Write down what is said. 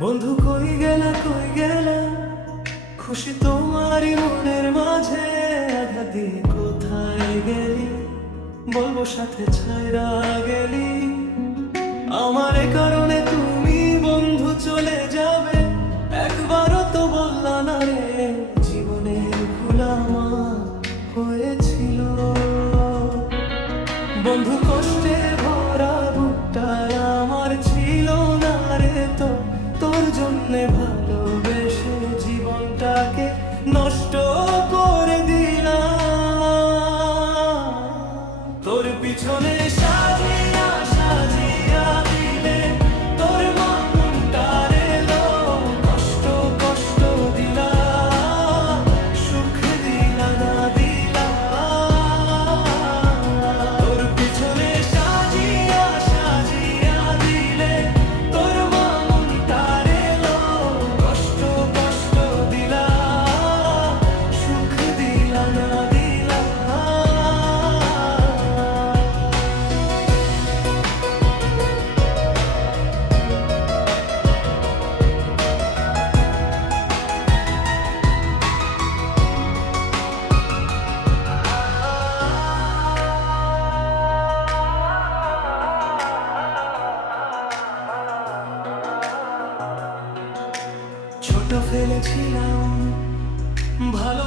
বন্ধু কই গেলা খুশি তোমারই মনের মাঝে আধা দিয়ে কোথায় গেলি বলবো সাথে ছাইরা গেলি আমার কারণে তুমি বন্ধু চলে যাবে একবারও তো বললা না রে জীবনের ভুল আমার হয়েছিল বন্ধু কষ্টে ভরা বুকটায় আমার ছিল না রে তো তোর জন্যে ভালোবেসে জীবনটাকে নষ্ট করে দিলাম তোর পিছনে সাজিয়া সাজিয়া দিলে তোর মনটারে লো কষ্ট কষ্ট দিলা সুখ দিলা না দিলা তোর পিছনে সাজিয়া সাজিয়া দিলে তোর মনটারে লো কষ্ট কষ্ট দিলা সুখ দিলা না দিলা ছোট ফেলেছিলাম ভালো